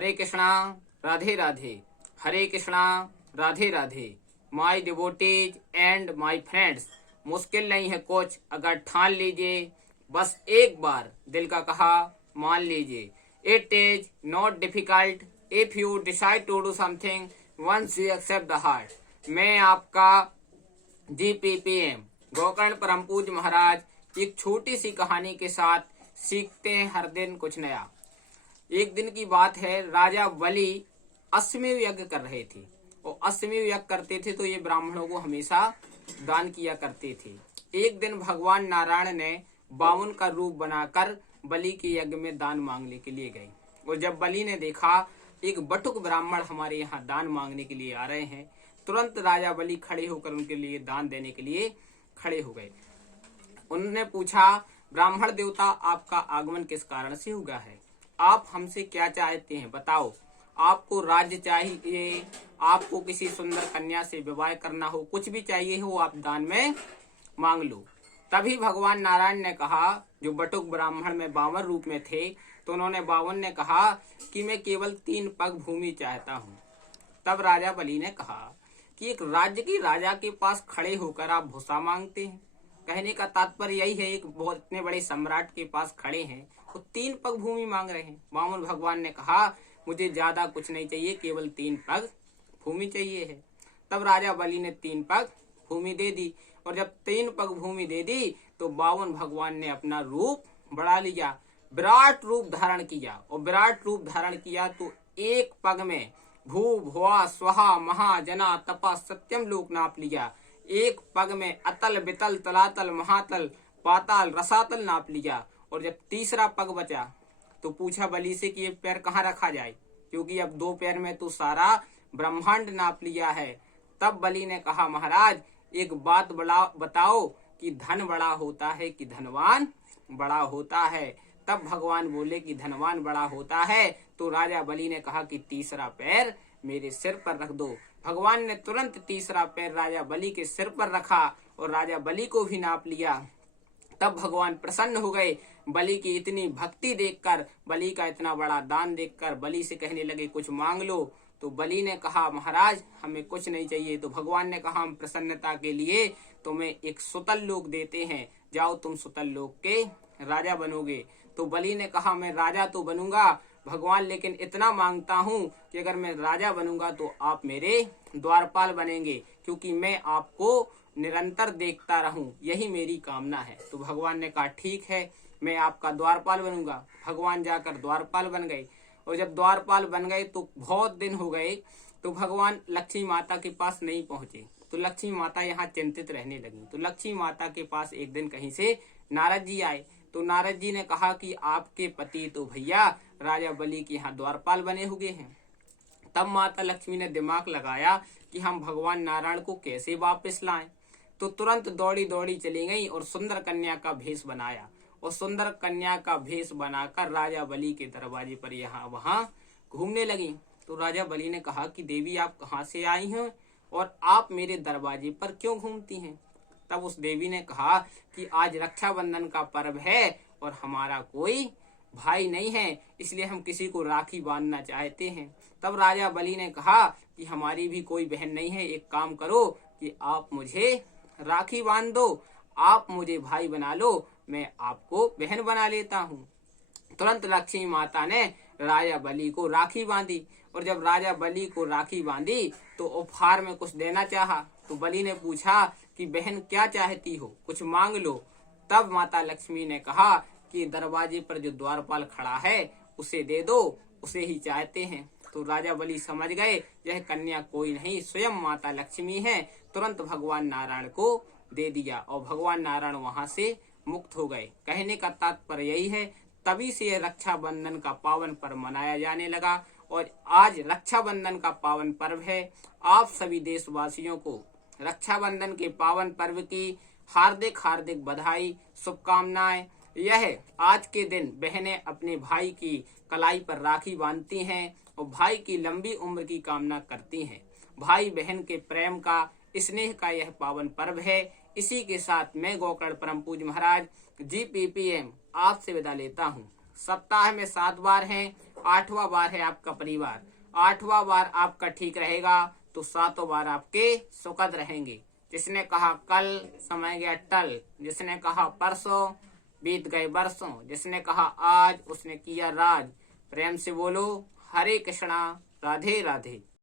Hare Krishna Radhe Radhe, Hare Krishna Radhe Radhe. My devotees and my friends, मुश्किल नहीं है कुछ अगर ठान लीजिए, बस एक बार दिल का कहा मान लीजिए। It is not difficult if you decide to do something once you accept the heart. मैं आपका GPPM गोकर्ण परम पूज्य महाराज एक छोटी सी कहानी के साथ सीखते हैं हर दिन कुछ नया। एक दिन की बात है, राजा बलि अश्वमेध यज्ञ कर रहे थे और अश्वमेध यज्ञ करते थे तो ये ब्राह्मणों को हमेशा दान किया करते थे। एक दिन भगवान नारायण ने बावन का रूप बनाकर बलि के यज्ञ में दान मांगने के लिए गए और जब बलि ने देखा एक बटुक ब्राह्मण हमारे यहाँ दान मांगने के लिए आ रहे हैं, तुरंत राजा बलि खड़े होकर उनके लिए दान देने के लिए खड़े हो गए। उन्होंने पूछा, ब्राह्मण देवता आपका आगमन किस कारण से हुआ है? आप हमसे क्या चाहते हैं बताओ। आपको राज्य चाहिए, आपको किसी सुंदर कन्या से विवाह करना हो, कुछ भी चाहिए हो आप दान में मांग लो। तभी भगवान नारायण ने कहा, जो बटुक ब्राह्मण में 52 रूप में थे, तो उन्होंने 52 ने कहा कि मैं केवल 3 पग भूमि चाहता हूँ। तब राजा बलि ने कहा कि एक राज्य की राजा के पास खड़े होकर आप भूसा मांगते हैं। कहने का तात्पर्य यही है, एक बहुत इतने बड़े सम्राट के पास खड़े हैं वो 3 पग भूमि मांग रहे हैं। वामन भगवान ने कहा, मुझे ज्यादा कुछ नहीं चाहिए, केवल 3 पग भूमि चाहिए है। तब राजा बलि ने 3 पग भूमि दे दी और जब 3 पग भूमि दे दी तो वामन भगवान ने अपना रूप बढ़ा लिया, विराट रूप धारण किया और विराट रूप धारण किया तो एक पग में भू भुआ स्वहा महा जना तपा सत्यम लोक नाप लिया। एक पग में अतल बितल तलातल महातल पाताल रसातल नाप लिया और जब तीसरा पग बचा तो पूछा बलि से कि ये पैर कहाँ रखा जाए, क्योंकि अब 2 पैर में तो सारा ब्रह्मांड नाप लिया है। तब बलि ने कहा, महाराज एक बात बड़ा बताओ कि धन बड़ा होता है कि धनवान बड़ा होता है? तब भगवान बोले कि धनवान बड़ा होता है। तो राजा बलि ने कहा कि तीसरा पैर मेरे सिर पर रख दो। भगवान ने तुरंत तीसरा पैर राजा बलि के सिर पर रखा और राजा बलि को भी नाप लिया। तब भगवान प्रसन्न हो गए। बलि की इतनी भक्ति देखकर, बलि का इतना बड़ा दान देखकर बलि से कहने लगे, कुछ मांग लो। तो बलि ने कहा, महाराज हमें कुछ नहीं चाहिए। तो भगवान ने कहा, हम प्रसन्नता के लिए तुम्हें एक सुतल लोक देते हैं, जाओ तुम सुतल लोक के राजा बनोगे। तो बलि ने कहा, मैं राजा तो बनूंगा भगवान, लेकिन इतना मांगता हूँ कि अगर मैं राजा बनूंगा तो आप मेरे द्वारपाल बनेंगे, क्योंकि मैं आपको निरंतर देखता रहूं, यही मेरी कामना है। तो भगवान ने कहा, ठीक है मैं आपका द्वारपाल बनूंगा। भगवान जाकर द्वारपाल बन गए और जब द्वारपाल बन गए तो बहुत दिन हो गए तो भगवान लक्ष्मी माता के पास नहीं पहुंचे। तो लक्ष्मी माता यहाँ चिंतित रहने लगी। तो लक्ष्मी माता के पास एक दिन कहीं से नारद जी आए। तो नारद जी ने कहा कि आपके पति तो भैया राजा बलि के यहाँ द्वारपाल बने हुए हैं। तब माता लक्ष्मी ने दिमाग लगाया कि हम भगवान नारायण को कैसे वापस लाएं। तो तुरंत दौड़ी दौड़ी चली गई और सुंदर कन्या का भेष बनाया और सुंदर कन्या का भेष बनाकर राजा बलि के दरवाजे पर यहाँ वहाँ घूमने लगी। तो राजा बलि ने कहा कि देवी आप कहाँ से आई हैं और आप मेरे दरवाजे पर क्यों घूमती हैं? तब उस देवी ने कहा कि आज रक्षाबंधन का पर्व है और हमारा कोई भाई नहीं है, इसलिए हम किसी को राखी बांधना चाहते हैं। तब राजा बलि ने कहा कि हमारी भी कोई बहन नहीं है, एक काम करो कि आप मुझे राखी बांध दो, आप मुझे भाई बना लो, मैं आपको बहन बना लेता हूँ। तुरंत लक्ष्मी माता ने राजा बलि को राखी बांधी और जब राजा बलि को राखी बांधी तो उपहार में कुछ देना चाहा। तो बलि ने पूछा कि बहन क्या चाहती हो, कुछ मांग लो। तब माता लक्ष्मी ने कहा कि दरवाजे पर जो द्वारपाल खड़ा है उसे दे दो, उसे ही चाहते हैं। तो राजा बलि समझ गए यह कन्या कोई नहीं स्वयं माता लक्ष्मी है। तुरंत भगवान नारायण को दे दिया और भगवान नारायण वहां से मुक्त हो गए। कहने का तात्पर्य यही है, तभी से रक्षाबंधन का पावन पर्व मनाया जाने लगा और आज रक्षाबंधन का पावन पर्व है। आप सभी देशवासियों को रक्षाबंधन के पावन पर्व की हार्दिक हार्दिक बधाई, शुभकामनाएं। यह आज के दिन बहनें अपने भाई की कलाई पर राखी बांधती हैं और भाई की लंबी उम्र की कामना करती हैं। भाई बहन के प्रेम का, स्नेह का यह पावन पर्व है। इसी के साथ मैं गोकर्ण परम पूज्य महाराज GPPM आपसे विदा लेता हूँ। सप्ताह में 7 बार हैं, 8वां बार है आपका परिवार। 8वां बार आपका ठीक रहेगा तो 7 बार आपके सुखद रहेंगे। जिसने कहा कल समय गया टल, जिसने कहा परसों बीत गए बरसों, जिसने कहा आज उसने किया राज। प्रेम से बोलो हरे कृष्णा, राधे राधे।